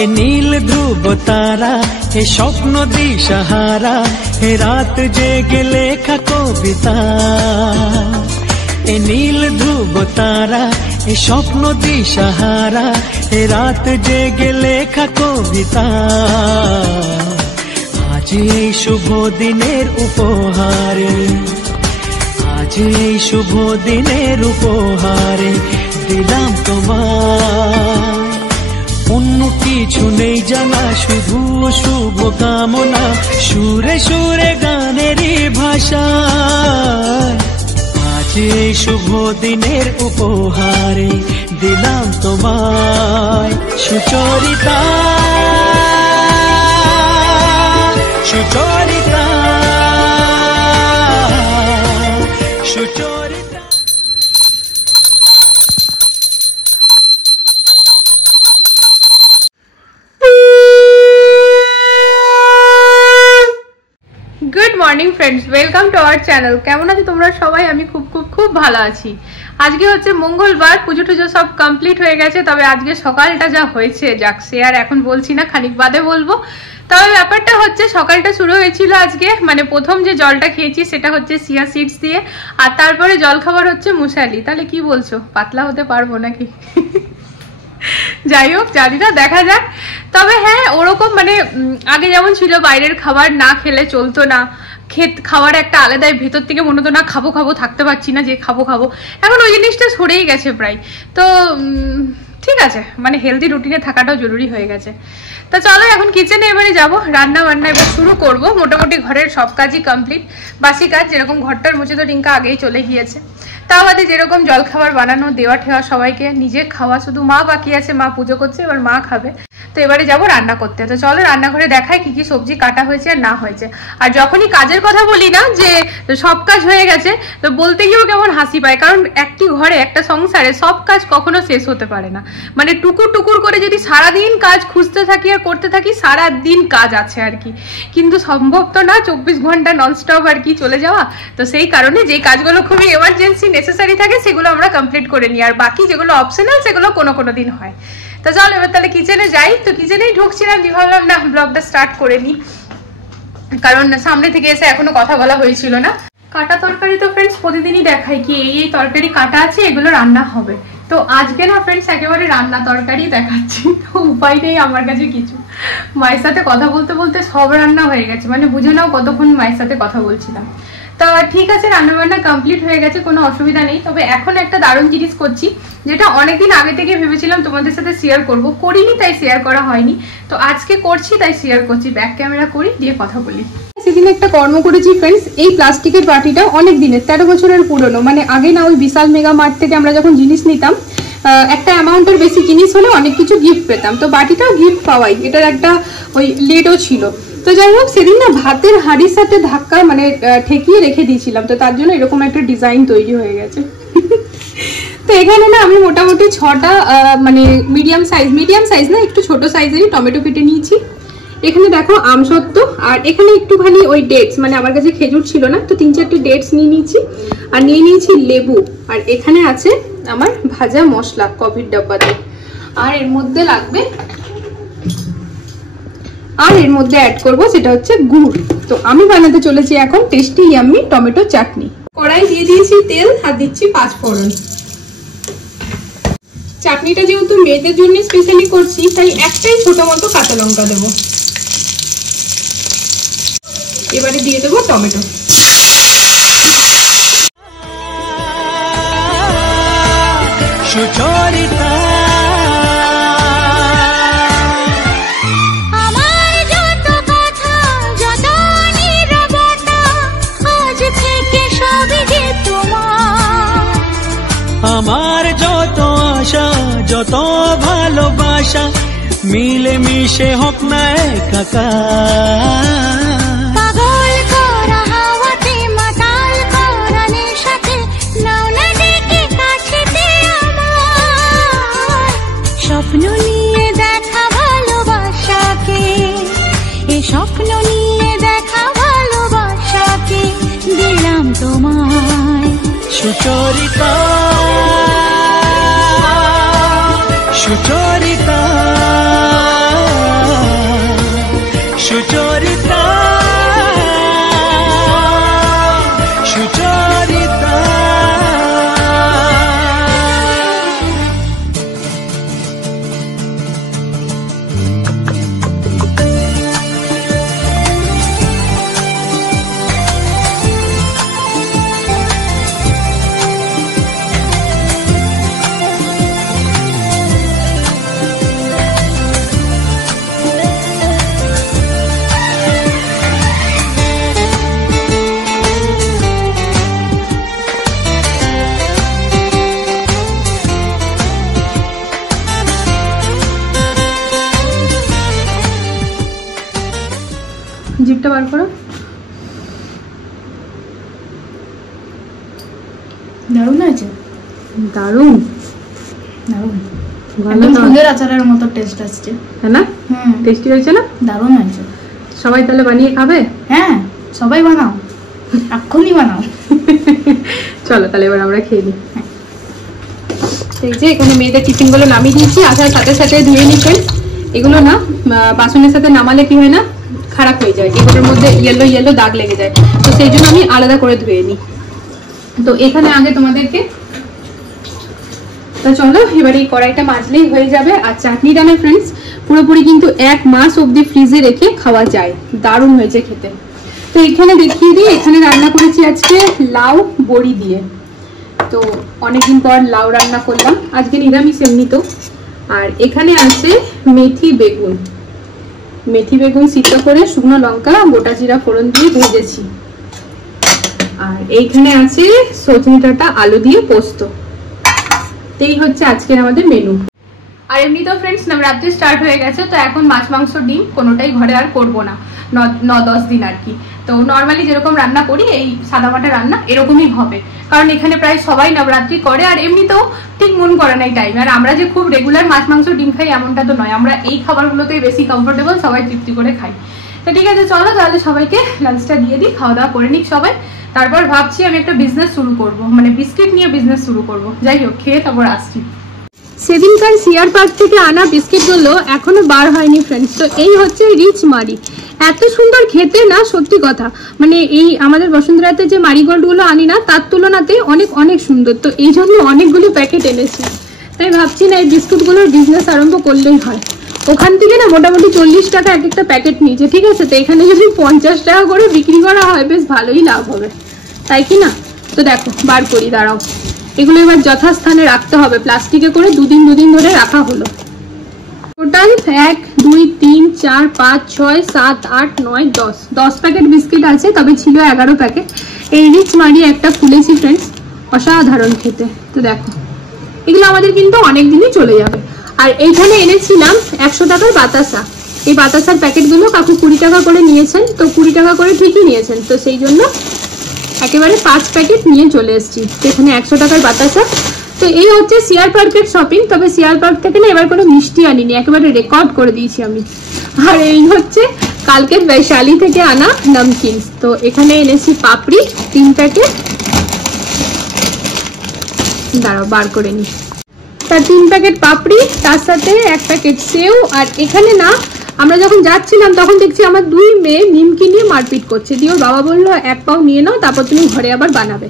এ নীল ধ্রুব তারা, এ স্বপ্ন দিশাহারা, এ রাত জেগে লেখা কবিতা। এ নীল ধ্রুব তারা, এ স্বপ্ন দিশাহারা, এ রাত জেগে লেখা কবিতা। আজ এই শুভ দিনের উপহারে, আজ এই শুভ দিনের উপহারে দিলাম তোমায়। অন্য কিছু নেই জানা, শুধু শুভ কামনা, সুরে সুরে গানেরই ভাষা। আজ এই শুভ দিনের উপহারে দিলাম তোমায়। Sucharita, Sucharita, Sucharita. Good morning friends, welcome to our channel. কেমন আছো তোমরা সবাই? আমি খুব খুব খুব ভালো আছি। আজকে হচ্ছে মঙ্গলবার, পুজো টুজো সব কমপ্লিট হয়ে গেছে। তবে আজকে সকালটা যা হয়েছে, যাক সে আর এখন বলছি না, খানিক বাদে বলবো। তবে ব্যাপারটা হচ্ছে সকালটা শুরু হয়েছিল আজকে, মানে প্রথম যে জলটা খেয়েছি সেটা হচ্ছে চিয়া সিডস দিয়ে, আর তারপরে জল খাবার হচ্ছে মুসালি। তাহলে কি বলছো, পাতলা হতে পারবো নাকি? যাই হোক, জানি না, দেখা যাক। তবে হ্যাঁ, ওরকম মানে আগে যেমন ছিল বাইরের খাবার না খেলে চলতো না, খাওয়ার একটা আলাদাই ভেতর থেকে মনে হতো না খাবো খাবো, থাকতে পারছি না যে খাবো খাবো। এখন ওই জিনিসটা সরেই গেছে প্রায়। তো ঠিক আছে, মানে হেলদি রুটিনে থাকাটাও জরুরি হয়ে গেছে। তা চলো এখন কিচেনে এবারে যাবো, রান্না বান্না এবার শুরু করব। মোটামুটি ঘরের সব কাজই কমপ্লিট, বাসি কাজ যেরকম ঘরটার মুছে তো রিঙ্কা আগেই চলে গিয়েছে। তা বাদে যেরকম জলখাবার বানানো, দেওয়া ঠেওয়া সবাইকে, নিজে খাওয়া শুধু মা বাকি আছে, মা পুজো করছে, এবার মা খাবে। তো এবারে যাবো রান্না করতে। তো চলো রান্নাঘরে দেখাই কি কি সবজি কাটা হয়েছে আর না হয়েছে। আর যখনই কাজের কথা বলি না যে সব কাজ হয়ে গেছে, তো বলতে গিয়েও কেমন হাসি পায়, কারণ একটি ঘরে একটা সংসারে সব কাজ কখনো শেষ হতে পারে না। মানে টুকুর টুকুর করে যদি সারাদিন কাজ খুঁজতে থাকি আর করতে থাকি, সারাদিন কাজ আছে আর কি, কিন্তু সম্ভব তো না 24 ঘন্টা ননস্টপ আর কি চলে যাওয়া। তো সেই কারণে যেই কাজগুলো খুবই এমার্জেন্সি নেসেসারি থাকে সেগুলো আমরা কমপ্লিট করে নিই, আর বাকি যেগুলো অপশনাল সেগুলো কোনো কোনো দিন হয়। তো চল এবার তাহলে কিচেনে যাই। তো কিচেনেই ঢুকছিলাম, দিয়ে ভাবলাম না ব্লগটা স্টার্ট করে নিই, কারণ সামনে থেকে এসে এখনো কথা বলা হয়েছিল না। কাটা তরকারি তো ফ্রেন্ডস প্রতিদিনই দেখাই কি এই তরকারি কাটা আছে, এগুলো রান্না হবে। তো আজকে না ফ্রেন্ডস একেবারে রান্না তরকারি দেখাচ্ছি, উপায় নেই আমার কাছে কিছু। মায়ের সাথে কথা বলতে বলতে সব রান্না হয়ে গেছে, মানে বুঝে নাও কতক্ষণ মায়ের সাথে কথা বলছিলাম। তো ঠিক আছে, রান্নাবান্না কমপ্লিট হয়ে গেছে, কোনো অসুবিধা নেই। তবে এখন একটা দারুণ জিনিস করছি, যেটা অনেকদিন আগে থেকে ভেবেছিলাম তোমাদের সাথে শেয়ার করব, করিনি তাই শেয়ার করা হয়নি। তো আজকে করছি তাই শেয়ার করছি। ব্যাক ক্যামেরা করি, দিয়ে কথা বলি। সেদিন একটা কর্ম করেছি ফ্রেন্ডস, এই প্লাস্টিকের বাটিটা অনেক দিনের, 13 বছরের পুরনো। মানে আগে না ওই বিশাল মেগা মার্ট থেকে আমরা যখন জিনিস নিতাম, একটা অ্যামাউন্টের বেশি জিনিস হলে অনেক কিছু গিফট পেতাম। তো বাটিটাও গিফট পাওয়াই, এটার একটা ওই লেডও ছিল। তো যাই হোক, সেদিন না ভাতের হাঁড়ির সাথে ধাক্কা মানে ঠেকিয়ে রেখে দিয়েছিলাম, তো তার জন্য এরকম একটা ডিজাইন তৈরি হয়ে গেছে। তো এখানে না আমি মোটামুটি 6টা মানে মিডিয়াম সাইজ না, একটু ছোট সাইজেরই টমেটো কেটে নিয়েছি। এখানে দেখো আমসত্ত্ব, আর এখানে একটুখানি ওই ডেটস, মানে আমার কাছে খেজুর ছিল না, তো 3-4টে ডেটস নিয়ে নিয়েছি। আর নিয়ে নিয়েছি লেবু, আর এখানে আছে আমার ভাজা মশলা কফির ডাব্বাতে। আর এর মধ্যে লাগবে, আর এর মধ্যে অ্যাড করব সেটা হচ্ছে গুড়। তো আমি বানাতে চলেছি এখন টেস্টি ইয়াম্মি টমেটো চাটনি। কড়াই দিয়ে দিয়েছি তেল, আর দিচ্ছি 5 ফোড়ন। চাটনিটা যেহেতু মেয়েদের জন্য স্পেশালি করছি, তাই একটাই ছোট মতো কাঁচা লঙ্কা দেবো। এবারে দিয়ে দেবো টমেটো। সুচরিতা, আমার যত আশা যত ভালোবাসা মিলে মিশে হোক না একাকার। পাগল করা হাওয়াতে মাতাল করা নেশাতে নাও না ডেকে কাছেতে আমার। স্বপ্ন নিয়ে দেখা ভালোবাসাকে, এই স্বপ্ন নিয়ে দেখা ভালোবাসাকে দিলাম তোমায়। সুচরিতা, সুচরিতা, সুচরিতা সুচরিতা। জিপটা বার করো। দারুণ আছে, দারুণ দারুণ, ভালো না? ফুলের আচারের মতো টেস্ট আসছে, হ্যাঁ না? টেস্টি হয়েছে না? দারুণ হয়েছে। সবাই তাহলে বানিয়ে খাবে? হ্যাঁ, সবাই বানাও, এক্ষুনি বানাও। চলো তাহলে এবার আমরা খেয়ে নিই। এই যে এখানে মেয়েদের টিফিন গুলো নামিয়ে দিয়েছি, আসার সাথে সাথে ধুয়ে নিচ্ছেন। এগুলো না বাসনের সাথে নামালে কি হয় না, খারাপ হয়ে যায়, এগুলোর মধ্যে ইয়েলো ইয়েলো দাগ লেগে যায়, তো সেই জন্য আমি আলাদা করে ধুয়ে নিই। তো এখানে আগে তোমাদেরকে, তো চলো এবার এই কড়াইটা মাজলেই হয়ে যাবে। আর চাটনিটা না ফ্রেন্ডস পুরোপুরি কিন্তু 1 মাস অবধি ফ্রিজে রেখে খাওয়া যায়, দারুণ হয়েছে খেতে। তো এখানে দেখিয়ে দিই, এখানে রান্না করেছি আজকে লাউ বড়ি দিয়ে। তো অনেকদিন পর লাউ রান্না করলাম, আজকে নিরামিষ এমনি তো। আর এখানে আছে মেথি বেগুন, মেথি বেগুন সিদ্ধ করে শুকনো লঙ্কা গোটা জিরা ফোড়ন দিয়ে ভেজেছি। আর এইখানে আছে সজনে ডাঁটা আলু দিয়ে পোস্ত। এই হচ্ছে আজকের আমাদের মেনু। আর এমনি তো ফ্রেন্ডস নবরাত্রি স্টার্ট হয়ে গেছে, তো এখন মাছ মাংস ডিম কোনোটাই ঘরে আর করবো না 9-10 দিন আর কি। তো নর্মালি যেরকম রান্না করি এই সাদামাটা রান্না এরকমই হবে, কারণ এখানে প্রায় সবাই নবরাত্রি করে। আর এমনিতেও ঠিক মন করে না এই টাইমে। আর আমরা যে খুব রেগুলার মাছ মাংস ডিম খাই এমনটা তো নয়, আমরা এই খাবারগুলোতেই বেশি কমফোর্টেবল, সবাই তৃপ্তি করে খাই। তো ঠিক আছে চলো তাহলে সবাইকে লাঞ্চটা দিয়ে দিই, খাওয়া দাওয়া করে নিক সবাই। তারপর ভাবছি আমি একটা বিজনেস শুরু করব, মানে বিস্কিট নিয়ে বিজনেস শুরু করব। যাই হোক খেয়ে তারপর আসছি। সেদিনকার সিআর পার্ক থেকে আনা বিস্কিটগুলো এখনো বার হয়নি ফ্রেন্ডস। তো এই হচ্ছে রিচ মারি, এত সুন্দর খেতে না, সত্যি কথা। মানে এই আমাদের বসুন্ধরাতে যে মারিগোল্ডগুলো আনি না তার তুলনাতে অনেক অনেক সুন্দর। তো এই জন্য অনেকগুলো প্যাকেট এনেছি, তাই ভাবছি না এই বিস্কুটগুলোর বিজনেস আরম্ভ করলেই হয়। ওখান থেকে না মোটামুটি 40 টাকা এক একটা প্যাকেট নিয়েছে, ঠিক আছে? তো এখানে যদি 50 টাকা করে বিক্রি করা হয় বেশ ভালোই লাভ হবে, তাই কি না? তো দেখো বার করি, দাঁড়াও। এগুলো এবার যথাস্থানে রাখতে হবে, প্লাস্টিকে করে দুদিন ধরে রাখা হলো। টোটাল 1, 2, 3, 4, 5, 6, 7, 8, 9, 10 প্যাকেট বিস্কিট আছে, তবে ছিল 11 প্যাকেট। এই রিচ মারি একটা খুলেছি ফ্রেন্ডস, অসাধারণ খেতে। তো দেখো এগুলো আমাদের কিন্তু অনেক দিনই চলে যাবে। আর এইখানে এনেছিলাম 100 টাকার বাতাসা। এই বাতাসার প্যাকেটগুলো কাকু 20 টাকা করে নিয়েছেন, তো 20 টাকা করে ঠিকই নিয়েছেন, তো সেই জন্য একেবারে 5 প্যাকেট নিয়ে চলে এসেছি। এখানে 100 টাকার বাতাসা। তো এই হচ্ছে সিআর পার্কের শপিং। তবে সিআর পার্ক থেকে না এবার কোনো মিষ্টি আনিনি, একেবারে রেকর্ড করে দিয়েছি আমি। আর এই হচ্ছে কালকের বৈশালী থেকে আনা নমকিনস। তো এখানে এনেছি পাপড়ি 3 প্যাকেট, দাঁড়াও বার করে নি। তার 3 প্যাকেট পাপড়ি, তার সাথে 1 প্যাকেট সেও। আর এখানে না আমরা যখন যাচ্ছিলাম তখন দেখছি আমার 2 মেয়ে নিমকি নিয়ে মারপিট করছে, দিয়ে বাবা বললো 1 পাও নিয়ে নাও, তারপর তুমি ঘরে আবার বানাবে।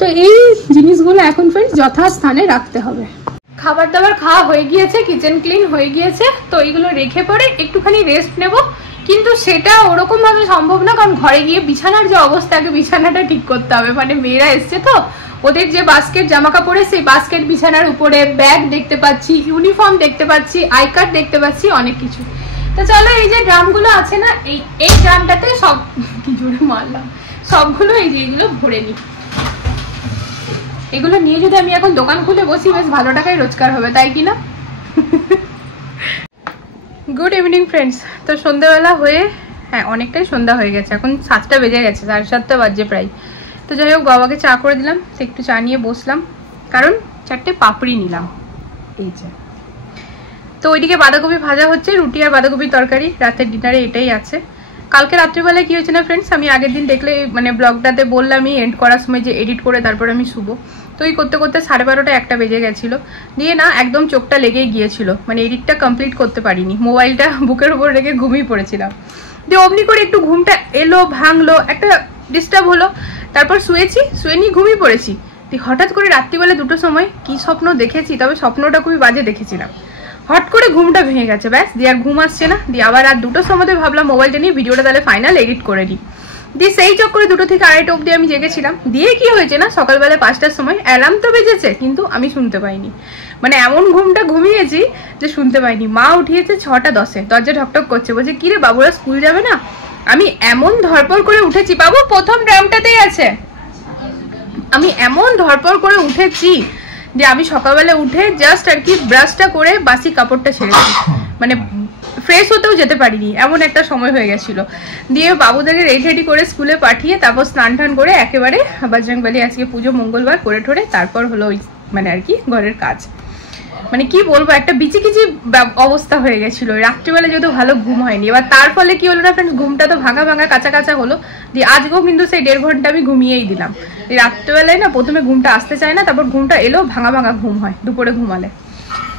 তো এই জিনিসগুলো এখন ফ্রেন্ডস যথাস্থানে রাখতে হবে। খাবার দাবার খাওয়া হয়ে গিয়েছে, কিচেন ক্লিন হয়ে গিয়েছে, তো এইগুলো রেখে পরে একটুখানি রেস্ট নেব। কিন্তু সেটা ওরকম ভাবে সম্ভব না, কারণ ঘরে গিয়ে বিছানার যে অবস্থা, আগে বিছানাটা ঠিক করতে হবে। মানে মেয়েরা এসছে তো, ওদের যে বাস্কেট জামা কাপড়ে, সেই বাস্কেট বিছানার উপরে, ব্যাগ দেখতে পাচ্ছি, ইউনিফর্ম দেখতে পাচ্ছি, আই কার্ড দেখতে পাচ্ছি, অনেক কিছু। তো চলো এই যে ড্রামগুলো আছে না, এই ড্রামটাতে সব কি জোরে মারলাম, সবগুলো এই যে এগুলো ভরে নি। এগুলো নিয়ে যদি আমি এখন দোকান খুলে বসি বেশ ভালো টাকায় রোজগার হবে, তাই কি না? Good evening friends. তো সন্ধ্যাবেলা হয়ে, হ্যাঁ অনেকটাই সন্ধ্যা হয়ে গেছে, এখন 7টা বেজে গেছে, 7:30 বাজে প্রায়। তো যাই হোক বাবাকে চা করে দিলাম, তো একটু চা নিয়ে বসলাম, কারণ 4টে পাপড়ি নিলাম এই যে। তো ওইদিকে বাঁধাকপি ভাজা হচ্ছে, রুটি আর বাঁধাকপির তরকারি, রাতের ডিনারে এটাই আছে। কালকে রাত্রিবেলায় কি হয়েছে না ফ্রেন্ডস, আমি আগের দিন দেখলে মানে ব্লগটাতে বললামই এন্ড করার সময় যে এডিট করে তারপর আমি শুবো। তো এই করতে করতে 12:30টা 1টা বেজে গেছিলো, দিয়ে না একদম চোখটা লেগেই গিয়েছিল, মানে এডিটটা কমপ্লিট করতে পারিনি, মোবাইলটা বুকের উপর রেখে ঘুমিয়ে পড়েছিলাম। দিয়ে অমনি করে একটু ঘুমটা এলো, ভাঙলো, একটা ডিস্টার্ব হলো, তারপর শুয়েছি, শুয়ে নিয়ে ঘুমিয়ে পড়েছি। হঠাৎ করে রাত্রিবেলা 2টোর সময় কি স্বপ্ন দেখেছি, তবে স্বপ্নটা খুবই বাজে দেখেছিলাম। হট করে ঘুমটা ভেঙে গেছে, ব্যাস দিয়ে আর ঘুম আসছে না। দিয়ে আবার রাত 2টোর সময় ভাবলাম মোবাইলটা নিয়ে ভিডিওটা তাহলে ফাইনাল এডিট করে দিই। দিয়ে সেই চক্করে 2টো থেকে 2:30 অব্দি আমি জেগেছিলাম। দিয়ে কি হয়েছে না, সকালবেলা 5টার সময় অ্যালার্ম তো বেজেছে, কিন্তু আমি শুনতে পাইনি। মানে এমন ঘুমটা ঘুমিয়েছি যে শুনতে পাইনি। মা উঠিয়েছে 6:10-এ, দরজা ঠকঠক করছে, বলছে কিরে বাবুরা স্কুল যাবে না? আমি এমন ধরপড় করে উঠেছি, বাবু প্রথম ড্রামটাতেই আছে, আমি এমন ধরপড় করে উঠেছি যে আমি সকালবেলা উঠে জাস্ট আর কি ব্রাশটা করে বাসি কাপড়টা ছেড়েছি, মানে ফ্রেশ হতেও যেতে পারিনি, এমন একটা সময় হয়ে গেছিল। দিয়ে বাবুদেরকে রেডি করে স্কুলে পাঠিয়ে তারপর স্নান টান করে একেবারে বজরংবলী আজকে পুজো মঙ্গলবার করে ঠোরে তারপর হলো ওই মানে আর কি ঘরের কাজ। মানে কি বলবো, একটা বিচিকিচি অবস্থা হয়ে গেছিল। রাত্রিবেলা যেহেতু ভালো ঘুম হয়নি, এবার তার ফলে কি হলো না ফ্রেন্ডস, ঘুমটা তো ভাঙা ভাঙা কাঁচা কাঁচা হলো। দিয়ে আজকেও কিন্তু সেই 1.5 ঘন্টা আমি ঘুমিয়েই দিলাম। এই রাত্রিবেলায় না প্রথমে ঘুমটা আসতে চায় না, তারপর ঘুমটা এলো ভাঙা ভাঙা ঘুম হয় দুপুরে ঘুমালে।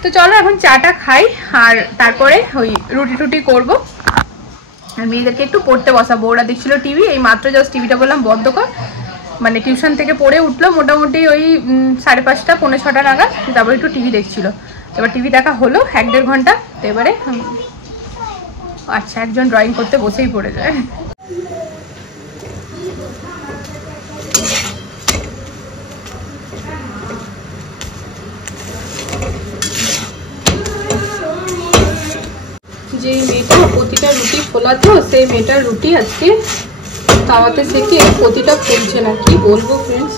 তো চলো এখন চাটা খাই, আর তারপরে ওই রুটি টুটি করবো, আর মেয়েদেরকে একটু পড়তে বসাবো। ওরা দেখছিল টিভি, এই মাত্র জাস্ট টিভিটা বললাম বন্ধ কর, মানে টিউশন থেকে পড়ে উঠলো মোটামুটি ওই 5:30 পৌনে 6টা নাগাদ, তারপরে একটু টিভি দেখছিল। এবার টিভি দেখা হলো 1-1.5 ঘন্টা। তো এবারে আচ্ছা একজন ড্রয়িং করতে বসেই পড়ে যায়। যে মেয়েটা প্রতিটা রুটি ফোলাতো, সেই মেয়েটার রুটি আজকে তাওয়াতে সেকে প্রতিটা ফুলছে না, কি বলবো ফ্রেন্ডস,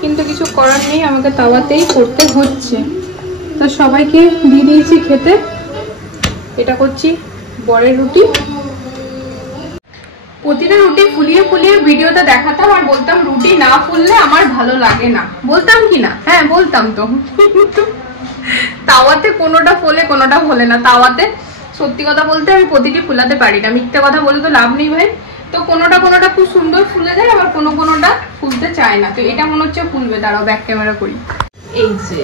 কিন্তু কিছু করার নেই, আমাকে তাওয়াতেই করতে হচ্ছে। তো সবাইকে দিয়ে দিয়েছি খেতে। এটা করছি বড়ের রুটি। প্রতিটা রুটি ফুলিয়ে ফুলিয়ে ভিডিওতে দেখাতাম আর বলতাম রুটি না ফুললে আমার ভালো লাগে না, বলতাম কি না? হ্যাঁ বলতাম তো। তাওয়াতে কোনোটা ফোলে কোনোটা ফোলে না। তাওয়াতে সত্যি কথা বলতে আমি প্রতিটি ফুলাতে পারি না, মিথ্যে কথা বলে তো লাভ নেই ভাই। তো কোনোটা কোনোটা খুব সুন্দর ফুলে যায়, আবার কোনোটা ফুলতে চায় না। তো এটা মনে হচ্ছে ফুলবে, দাঁড়াও ব্যাক ক্যামেরা করি। এই যে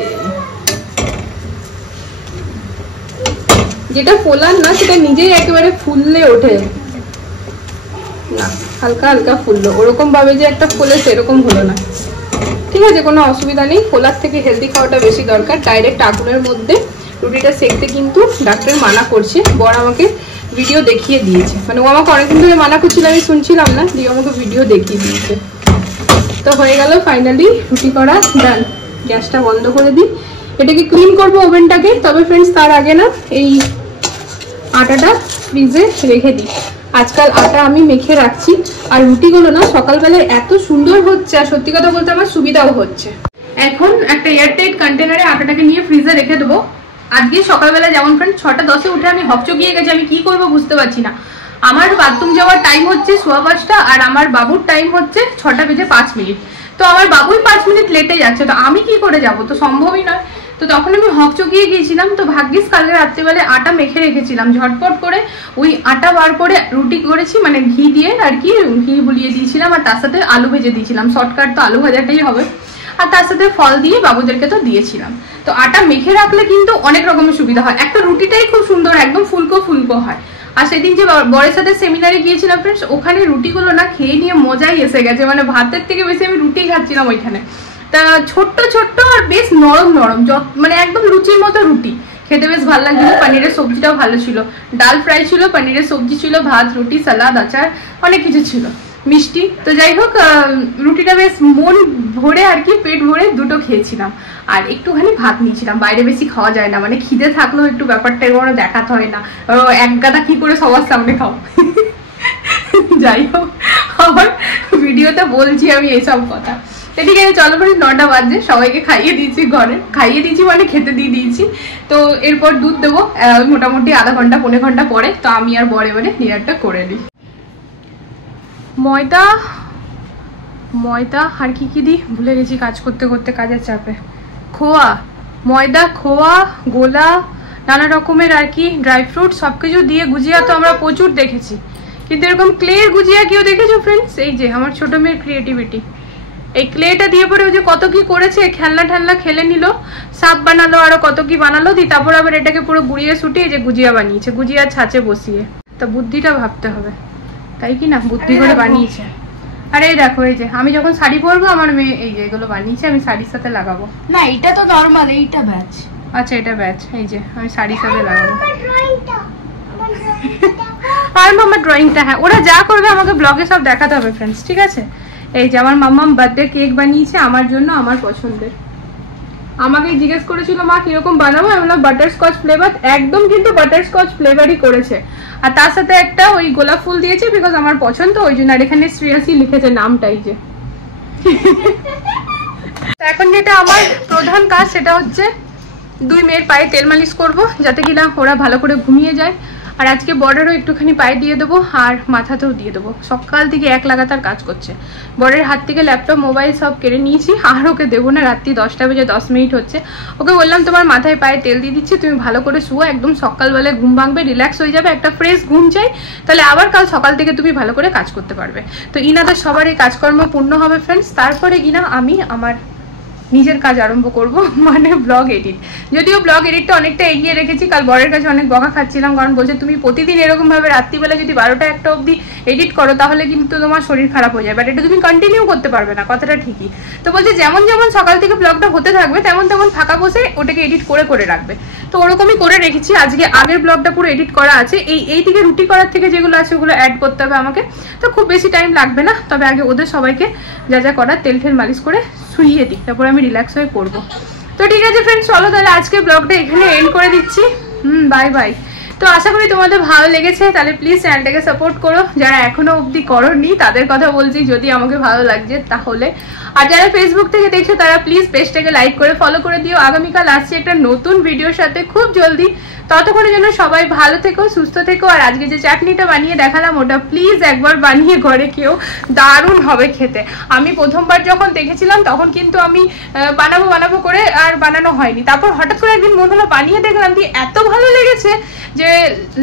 যেটা ফোলার না সেটা নিজেই একেবারে ফুললে ওঠে না, হালকা হালকা ফুললো, ওরকম ভাবে যে একটা ফুলে সেরকম হলো না। ঠিক আছে, কোনো অসুবিধা নেই। ফোলার থেকে হেলদি খাওয়াটা বেশি দরকার। ডাইরেক্ট আগুনের মধ্যে রুটিটা সেকতে কিন্তু ডাক্তার মানা করছে। বর আমাকে ভিডিও দেখিয়ে দিয়েছে, মানে ও আমাকে অনেকদিন ধরে মানা করছিল, আমি শুনছিলাম না, দিয়ে আমাকে ভিডিও দেখিয়ে দিয়েছে। তো হয়ে গেল ফাইনালি রুটি করা ডান। গ্যাসটা বন্ধ করে দিই, এটাকে ক্লিন করবো ওভেনটাকে। তবে ফ্রেন্ডস তার আগে না এই আটাটা ফ্রিজে রেখে দিই। আজকাল আটা আমি মেখে রাখছি, আর রুটিগুলো না সকালবেলায় এত সুন্দর হচ্ছে, আর সত্যি কথা বলতে আমার সুবিধাও হচ্ছে। এখন একটা এয়ারটাইট কন্টেনারে আটাটাকে নিয়ে ফ্রিজে রেখে দেবো। আজকে সকালবেলা যেমন ফ্রেন্ড 6:10-এ উঠে আমি হকচকিয়ে গেছি, আমি কি করবো বুঝতে পারছি না। আমার বাথরুম যাওয়ার টাইম হচ্ছে 5:15, আর আমার বাবুর টাইম হচ্ছে 6:05। তো আমার বাবুই 5 মিনিট লেটে যাচ্ছে, তো আমি কি করে যাব? তো সম্ভবই নয়। তো তখন আমি হকচকিয়ে গিয়েছিলাম। তো ভাগ্যিস কালকে রাত্রিবেলায় আটা মেখে রেখেছিলাম, ঝটপট করে ওই আটা বার করে রুটি করেছি, মানে ঘি দিয়ে আর কি, ঘি বুলিয়ে দিয়েছিলাম, আর তার সাথে আলু ভেজে দিয়েছিলাম। শর্টকাট তো আলু ভাজাটাই হবে, আর তার সাথে ফল দিয়ে বাবুদেরকে তো দিয়েছিলাম। তো আটা মেখে রাখলে কিন্তু অনেক রকমের সুবিধা হয়, একটা রুটিটাই খুব সুন্দর একদম ফুলকো ফুলকো হয়। আর সেদিন যে বরের সাথে সেমিনারে গিয়েছিলাম ফ্রেন্ডস, ওখানে রুটিগুলো না খেয়ে নিয়ে মজাই এসে গেছে, মানে ভাতের থেকে বেশি আমি রুটি খাচ্ছিলাম ওইখানে। তা ছোট্ট ছোট্ট আর বেশ নরম নরম, মানে একদম লুচির মতো রুটি, খেতে বেশ ভালো লাগছিল। পনিরের সবজিটাও ভালো ছিল, ডাল ফ্রাই ছিল, পনিরের সবজি ছিল, ভাত রুটি সালাদ আচার অনেক কিছু ছিল, মিষ্টি। তো যাই হোক রুটিটা বেশ মন ভরে আর কি, পেট ভরে দুটো খেয়েছিলাম। আর একটুখানি ভাত নিয়েছিলাম, বাইরে বেশি খাওয়া যায় না, মানে খিদে থাকলেও একটু ব্যাপারটা এবার দেখাতে হয় না, এক গাদা কি করে সবার সামনে খাও। যাই হোক আমার ভিডিওতে বলছি আমি এইসব কথা। ঠিক আছে চলো পরে 9টা বাজে, সবাইকে খাইয়ে দিয়েছি, ঘরে খাইয়ে দিয়েছি মানে খেতে দিয়ে দিয়েছি। তো এরপর দুধ দেবো মোটামুটি আধা ঘন্টা পৌনে ঘন্টা পরে। তো আমি আর বর এবারে ডিনারটা করে নিই। ময়দা আর কি কি দিই ভুলে গেছি কাজ করতে করতে, কাজের চাপে। খোয়া, ময়দা, খোয়া, গোলা, নানা রকমের আর কি ড্রাই ফ্রুট সবকিছু দিয়ে গুজিয়া তো আমরা প্রচুর দেখেছি, কিন্তু এরকম ক্লের গুজিয়া কেউ দেখেছো ফ্রেন্ডস? এই যে আমার ছোট মেয়ের ক্রিয়েটিভিটি, এই ক্লেটা দিয়ে পরে ওই যে কত কি করেছে, খেলনা ঠেলনা খেলে নিল, সাপ বানালো, আরো কত কি বানালো, দিয়ে তারপর আবার এটাকে পুরো গুড়িয়ে শুটিয়ে যে গুজিয়া বানিয়েছে, গুজিয়া ছাঁচে বসিয়ে। তা বুদ্ধিটা ভাবতে হবে। তাই কি না, বুদ্ধি করে বানিয়েছে। আর এই দেখো, এই যে আমি যখন শাড়ি পরবো আমার মেয়ে এই যে এগুলো বানিয়েছে, আমি শাড়ির সাথে লাগাবো। না এটা তো নরমাল, এইটা ব্যাচ। আচ্ছা এটা ব্যাচ, এই যে আমি শাড়ির সাথে লাগাবো। আর মাম্মা ড্রয়িংটা, হ্যাঁ ওরা যা করবে আমাকে ব্লগে সব দেখাতে হবে ফ্রেন্ডস, ঠিক আছে। এই যে আমার মাম্মাম বার্থডে কেক বানিয়েছে আমার জন্য, আমার পছন্দের। আমাকে জিজ্ঞেস করেছিল মা কিরকম বানাবো, আমি বললাম বাটারস্কচ ফ্লেভার, একদম কিন্তু বাটারস্কচ ফ্লেভারই করেছে। আর তার সাথে একটা ওই গোলাপ ফুল দিয়েছে বিকজ আমার পছন্দ, ওই জন্য। আর এখানে শ্রেয়াসী লিখেছে নামটাই যে। এখন যেটা আমার প্রধান কাজ সেটা হচ্ছে দুই মেয়ের পায়ে তেল মালিশ করবো যাতে কিনা ওরা ভালো করে ঘুমিয়ে যায়। আর আজকে বর্ডারও একটুখানি পায়ে দিয়ে দেবো আর মাথাতেও দিয়ে দেবো। সকাল থেকে এক লাগাতার কাজ করছে। বরের হাত থেকে ল্যাপটপ মোবাইল সব কেড়ে নিয়েছি, আর ওকে দেবো না। রাত্রি 10টা বেজে 10 মিনিট হচ্ছে। ওকে বললাম তোমার মাথায় পায়ে তেল দিয়ে দিচ্ছি, তুমি ভালো করে শুও, একদম সকালবেলায় ঘুম ভাঙবে, রিল্যাক্স হয়ে যাবে, একটা ফ্রেশ ঘুম চাই, তাহলে আবার কাল সকাল থেকে তুমি ভালো করে কাজ করতে পারবে। তো ইনাদের সবার এই কাজকর্ম পূর্ণ হবে ফ্রেন্ডস। তারপরে কিনা আমি আমার নিজের কাজ আরম্ভ করব, মানে ব্লগ এডিট। যদিও ব্লগ এডিটটা অনেকটা এগিয়ে রেখেছি, কাল বরের কাছে অনেক বকা খাচ্ছিলাম, কারণ বলছে তুমি প্রতিদিন এরকম ভাবে রাত্রিবেলা যদি 12টা 1টা অবধি এডিট করো তাহলে কিন্তু তোমার শরীর খারাপ হয়ে যায়, বাট এটা তুমি কন্টিনিউ করতে পারবে না, কথাটা ঠিকই। তো বলছে যেমন যেমন সকাল থেকে ব্লগটা হতে থাকবে তেমন তেমন ফাঁকা বসে ওটাকে এডিট করে করে রাখবে। তো ওরকমই করে রেখেছি। আজকে আগের ব্লগটা পুরো এডিট করা আছে, এই দিকে রুটি করার থেকে যেগুলো আছে ওগুলো অ্যাড করতে হবে আমাকে। তো খুব বেশি টাইম লাগবে না, তবে আগে ওদের সবাইকে যা যা করার তেল ঠেল মালিশ করে শুইয়ে দিই, তারপরে আমি রিল্যাক্স হয়ে করবো। তো ঠিক আছে ফ্রেন্ডস, চলো তাহলে আজকে ব্লগটা এখানে এন্ড করে দিচ্ছি। Bye bye. তো আশা করি তোমাদের ভালো লেগেছে, তাহলে প্লিজ চ্যানেলটাকে সাপোর্ট করো। যারা এখনো অবধি করোনি তাদের কথা বলছি, যদি আমাকে ভালো লাগছে তাহলে। আর যারা ফেসবুক থেকে দেখছো তারা প্লিজ পেজটাকে লাইক করে ফলো করে দিও। আগামীকাল আসছি একটা নতুন ভিডিওর সাথে খুব জলদি। ততক্ষণের জন্য সবাই ভালো থেকো, সুস্থ থেকো। আর আজকে যে চাটনিটা বানিয়ে দেখালাম ওটা প্লিজ একবার বানিয়ে ঘরে কেউ, দারুণ হবে খেতে। আমি প্রথমবার যখন দেখেছিলাম তখন কিন্তু আমি বানাবো করে আর বানানো হয়নি। তারপর হঠাৎ করে একদিন মনে হলো বানিয়ে দেখলাম, দিয়ে এত ভালো লেগেছে যে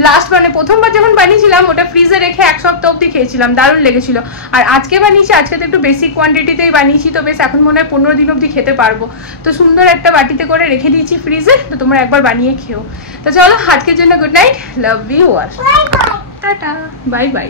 লাস্ট মানে প্রথমবার যখন বানিয়েছিলাম ওটা ফ্রিজে রেখে 1 সপ্তাহ অবধি খেয়েছিলাম, দারুণ লেগেছিল। আর আজকে বানিয়েছি, আজকে তো একটু বেশি কোয়ান্টিটিতেই বানিয়েছি, তো বেশ এখন মনে হয় 15 দিন অবধি খেতে পারবো। তো সুন্দর একটা বাটিতে করে রেখে দিয়েছি ফ্রিজে, তো তোমরা একবার বানিয়ে খেও। তো চলো আজকের জন্য good night, love you all, tata, bye by.